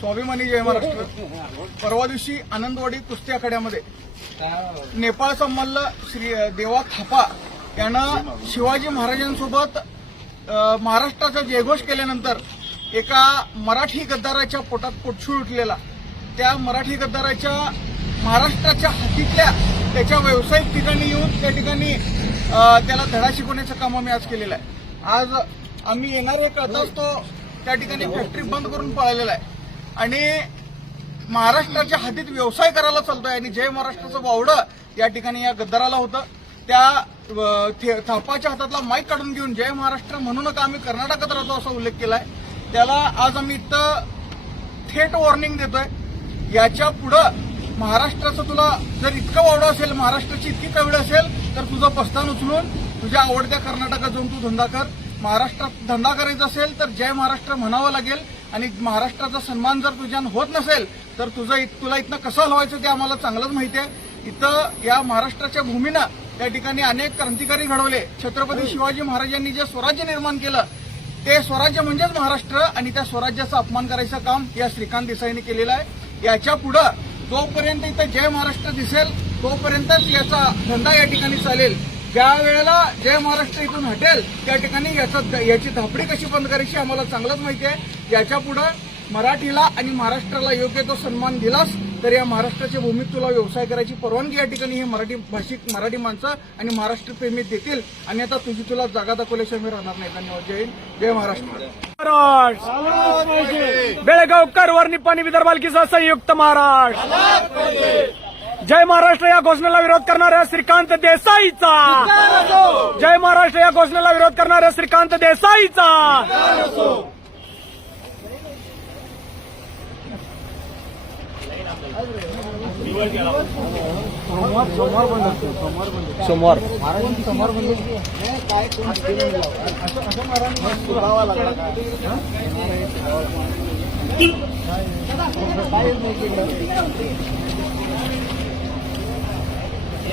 स्वाभिमानी जय महाराष्ट्र. परवा दिवशी आनंदवाडी कुस्ती आखाड्यामध्ये नेपाळचा मल्ल श्री देवा थापा यानं शिवाजी महाराजांसोबत महाराष्ट्राचा जयघोष केल्यानंतर एका मराठी गद्दाराच्या पोटात पोटशूळ उठलेला. त्या मराठी गद्दाराच्या महाराष्ट्राच्या हातीतल्या त्याच्या व्यावसायिक ठिकाणी येऊन त्या ठिकाणी त्याला धडा शिकवण्याचं काम आम्ही आज केलेलं आहे. आज आम्ही येणारे कळताच तो त्या ठिकाणी फॅक्टरी बंद करून पळालेला आहे. आणि महाराष्ट्राच्या हातीत व्यवसाय करायला चालतोय आणि जय महाराष्ट्राचं वावडं या ठिकाणी या गद्दाराला होतं. त्या थे- थापाच्या हातातला माईक काढून घेऊन जय महाराष्ट्र म्हणू नका आम्ही कर्नाटकात राहतो असा उल्लेख केलाय. त्याला आज आम्ही इथं थेट वॉर्निंग देतोय. याच्या पुढं महाराष्ट्राचं तुला जर इतकं वावडं असेल महाराष्ट्राची इतकी कवड असेल तर तुझं पस्तान उचलून तुझ्या आवडत्या कर्नाटकात जाऊन तू धंदा कर. महाराष्ट्रात धंदा करायचा असेल तर जय महाराष्ट्र म्हणावं लागेल. आणि महाराष्ट्राचा सन्मान जर तुझ्यान होत नसेल तर तुझं तुला इथनं कसं हलवायचं ते आम्हाला चांगलंच माहिती आहे. इथं या महाराष्ट्राच्या भूमीनं त्या ठिकाणी अनेक क्रांतिकारी घडवले. छत्रपती शिवाजी महाराजांनी जे स्वराज्य निर्माण केलं ते स्वराज्य म्हणजेच महाराष्ट्र आणि त्या स्वराज्याचा अपमान करायचं काम या श्रीकांत देसाईने केलेलं आहे. याच्या पुढं जोपर्यंत इथं जय महाराष्ट्र दिसेल तोपर्यंतच याचा धंदा या ठिकाणी चालेल. ज्या वेळेला जय महाराष्ट्र इथून हटेल त्या ठिकाणी याचा याची धापडी कशी बंद करायची आम्हाला चांगलंच माहिती आहे. याच्या पुढं मराठीला आणि महाराष्ट्राला योग्य तो सन्मान दिलास तर या महाराष्ट्राच्या भूमीत तुला व्यवसाय करायची परवानगी या ठिकाणी हे मराठी भाषिक मराठी माणसं आणि महाराष्ट्र प्रेमी देतील. आणि आता तुझी तुला जागा दाखवल्याशिवाय मी राहणार नाही. धन्यवाद. जय हिंद. जय महाराष्ट्र. महाराष्ट्र. बेळगावकर वर निपाणी विदर्भाल किसा संयुक्त महाराष्ट्र. जय महाराष्ट्र या घोषणेला विरोध करणाऱ्या श्रीकांत देसाईचा. जय महाराष्ट्र या घोषणेला विरोध करणाऱ्या श्रीकांत देसाईचा. सोमवार.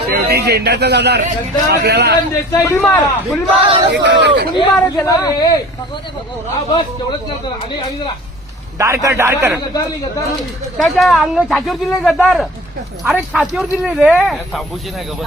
शेवटी झेंडाचा जाणार आपल्याला डारकर डारकर. त्याच्या अंग छातीवर दिले गद्दार. अरे छातीवर दिले रे. थांबूची नाही गबस